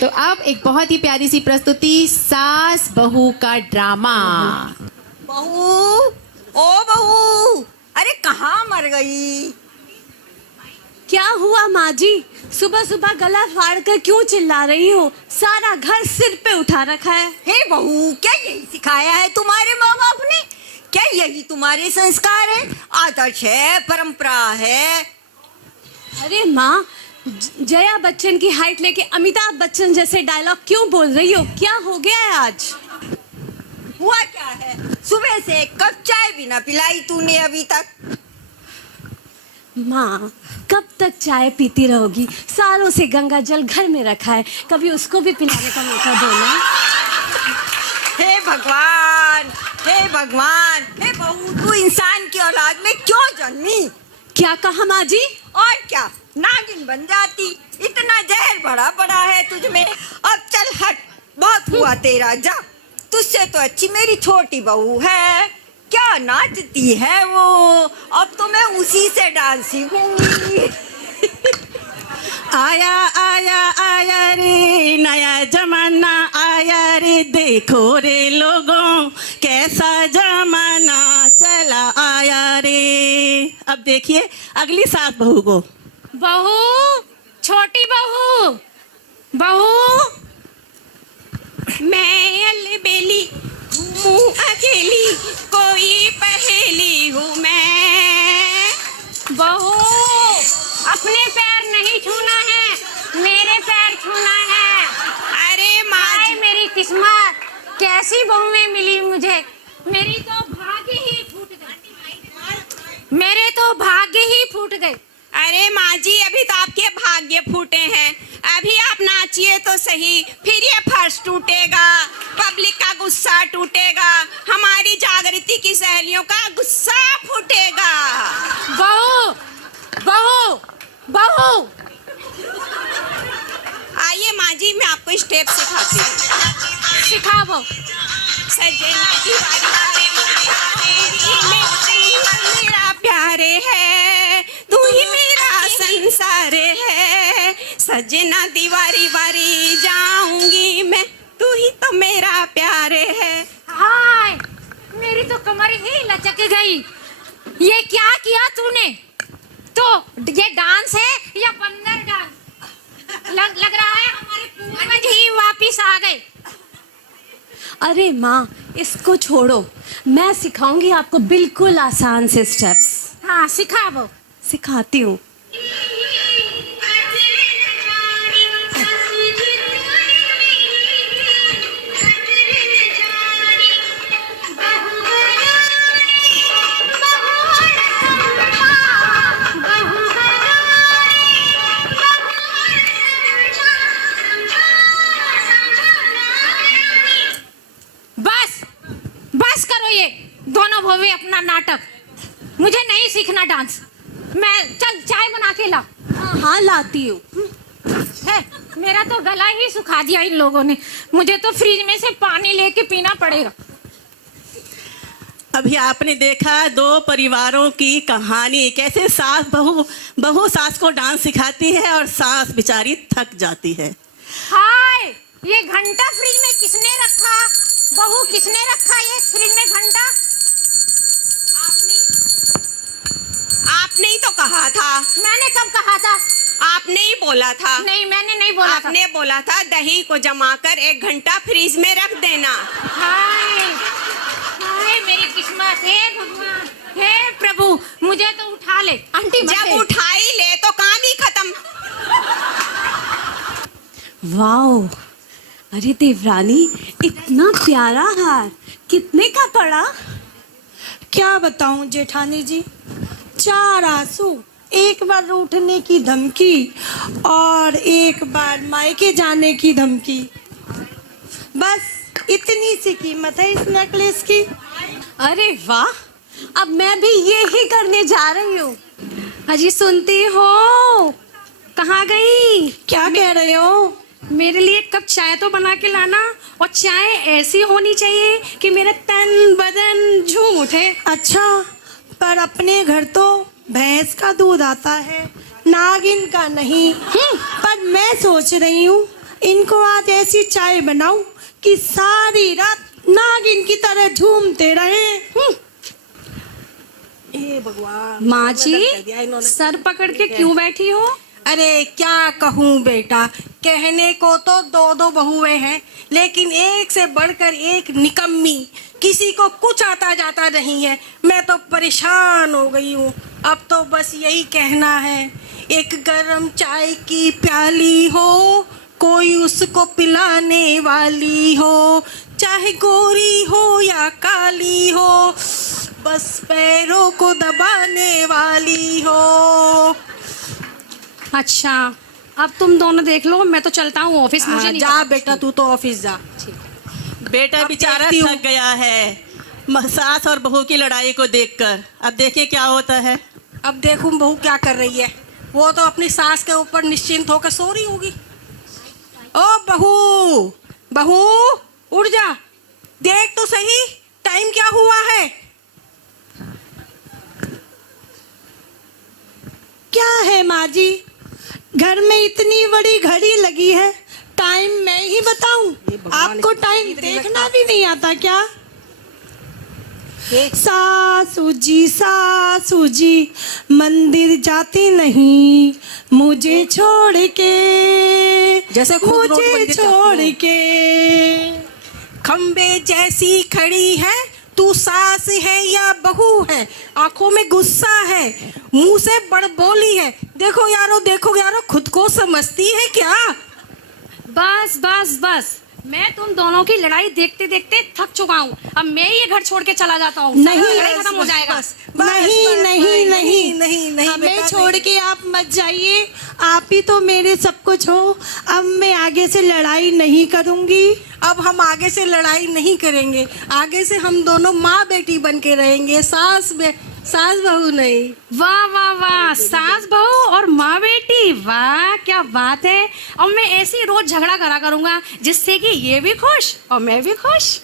तो अब एक बहुत ही प्यारी सी प्रस्तुति, सास बहू का ड्रामा। बहू, ओ बहू, अरे कहाँ मर गई? क्या हुआ माँ जी? सुबह सुबह गला फाड़ कर क्यों चिल्ला रही हो? सारा घर सिर पे उठा रखा है। हे बहू, क्या यही सिखाया है तुम्हारे माँ बाप ने? क्या यही तुम्हारे संस्कार है, आदर्श है, परंपरा है? अरे माँ, जया बच्चन की हाइट लेके अमिताभ बच्चन जैसे डायलॉग क्यों बोल रही हो? क्या हो गया है आज? हुआ क्या है? सुबह से एक कप चाय भी ना पिलाई तूने अभी तक। माँ, कब तक चाय पीती रहोगी? सालों से गंगा जल घर में रखा है, कभी उसको भी पिलाने का मौका दो ना। हे भगवान, हे भगवान, हे बहू, तू इंसान की औलाद में क्यों जन्मी? क्या कहा माँ जी? और क्या, नागिन बन जाती। इतना जहर भरा पड़ा है तुझ में। अब चल हट, बहुत हुआ तेरा, जा। तुझसे तो अच्छी मेरी छोटी बहू है, क्या नाचती है वो। अब तो मैं उसी से डांस सीखूंगी। आया आया आया रे नया जमाना आया रे, देखो रे लोगों कैसा जमाना चला आया रे। अब देखिए अगली सास बहू को। बहू, छोटी बहू, बहू, मैं अलबेली हूँ अकेली, कोई पहेली हूँ मैं। बहू, अपने पैर नहीं छूना है, मेरे पैर छूना है। अरे माँ, मेरी किस्मत, कैसी बहुएं मिली मुझे। मेरी तो भाग्य ही फूट गई, मेरे तो भाग्य ही फूट गए। अरे माँ जी, अभी तो आपके भाग्य फूटे हैं। अभी आप नाचिए तो सही, फिर ये फर्श टूटेगा, पब्लिक का गुस्सा टूटेगा, हमारी जागृति की सहेलियों का गुस्सा फूटेगा। बहू, बहू, बहू, आइए माँ जी, मैं आपको स्टेप सिखाती हूँ। सिखाओ। सजना की बारी मेरा प्यारे है, तू ही मेरा संसार है। सजना दीवारी बारी जाऊंगी मैं, तू ही तो मेरा प्यारे है। हाय, मेरी तो कमर ही लचक गई। ये क्या किया तूने? तो ये डांस है या बंदर डांस? लग रहा है हमारे पूर्वज ही वापिस आ गए। अरे माँ, इसको छोड़ो, मैं सिखाऊंगी आपको बिल्कुल आसान से स्टेप्स। हाँ, सिखाओ। सिखाती हूँ। बस बस करो ये दोनों भवे अपना नाटक। मुझे नहीं सीखना डांस। मैं चल चाय बना के ला। हाँ हाँ, लाती हूँ। है, मेरा तो गला ही सुखा दिया इन लोगों ने। मुझे तो फ्रिज में से पानी लेके पीना पड़ेगा। अभी आपने देखा दो परिवारों की कहानी, कैसे सास बहू सास को डांस सिखाती है और सास बेचारी थक जाती है। हाय, ये घंटा फ्रिज में किसने रखा? बहू, किसने रखा ये फ्रिज में घंटा? आपने ही तो कहा था। मैंने कब कहा था? आपने ही बोला था। नहीं, मैंने नहीं बोला था। आपने बोला था दही को जमाकर 1 घंटा फ्रीज में रख देना। हाय हाय, मेरी किस्मत। हे भगवान, हे प्रभु, मुझे तो उठा ले। आंटी जब उठा ही ले तो काम ही खत्म। वाओ, अरे देवरानी, इतना प्यारा हार कितने का पड़ा? क्या बताऊं जेठानी जी, 4 आंसू, एक बार रूठने की धमकी और एक बार मायके जाने की धमकी। बस इतनी सी कीमत है इस नेकलेस की। अरे वाह, अब मैं भी ये ही करने जा रही हूँ। अजी सुनती हो? कहाँ गई? क्या कह रहे हो? मेरे लिए 1 कप चाय तो बना के लाना, और चाय ऐसी होनी चाहिए कि मेरा तन बदन झूम उठे। अच्छा, पर अपने घर तो भैंस का दूध आता है, नागिन का नहीं। पर मैं सोच रही हूँ इनको आज ऐसी चाय बनाऊं कि सारी रात नागिन की तरह झूमते रहे। हे भगवान, माँ दर्द कर दिया जी इन्होंने। सर पकड़ के क्यों बैठी हो? अरे क्या कहूँ बेटा, कहने को तो दो दो बहुएं हैं, लेकिन एक से बढ़कर एक निकम्मी, किसी को कुछ आता जाता नहीं है। मैं तो परेशान हो गई हूँ। अब तो बस यही कहना है, एक गरम चाय की प्याली हो, कोई उसको पिलाने वाली हो, चाहे गोरी हो या काली हो, बस पैरों को दबाने वाली हो। अच्छा अब तुम दोनों देख लो, मैं तो चलता हूँ ऑफिस। मुझे नहीं जा पता। बेटा, तू तो ऑफिस जा। बेटा अब बेचारा देखती हूँ। थक गया है सास और बहू की लड़ाई को देखकर। अब देखिए क्या होता है। अब देखूं बहू क्या कर रही है। वो तो अपनी सास के ऊपर निश्चिंत होकर सो रही होगी। ओ बहू, बहू उठ जा, देख तो सही टाइम क्या हुआ है। क्या है माँ जी, घर में इतनी बड़ी घड़ी लगी है, टाइम मैं ही बताऊं? भगवान, आपको इसको टाइम नींद नहीं देखना भी नहीं आता क्या? देख। सासू जी मंदिर जाती नहीं मुझे छोड़ के, जैसे खुद रोज मुझे मंदिर जाती छोड़ हो। के। खंबे जैसी खड़ी है, तू सास है या बहू है, आंखों में गुस्सा है, मुंह से बड़बोली है। देखो यारो, खुद को समझती है क्या? बस बस बस, मैं तुम दोनों की लड़ाई देखते देखते थक चुका हूँ। अब मैं ये घर छोड़ के चला जाता हूँ। नहीं, लड़ाई खत्म हो जाएगा। नहीं हमें बेटा, छोड़ नहीं। के आप मत जाइए, आप ही तो मेरे सब कुछ हो। अब मैं आगे से लड़ाई नहीं करूंगी। अब हम आगे से लड़ाई नहीं करेंगे, आगे से हम दोनों माँ बेटी बन के रहेंगे, सास बहू नहीं। वाह वाह वाह, सास बहू और माँ बेटी, वाह क्या बात है। अब मैं ऐसे ही रोज झगड़ा करा करूंगा, जिससे कि ये भी खुश और मैं भी खुश।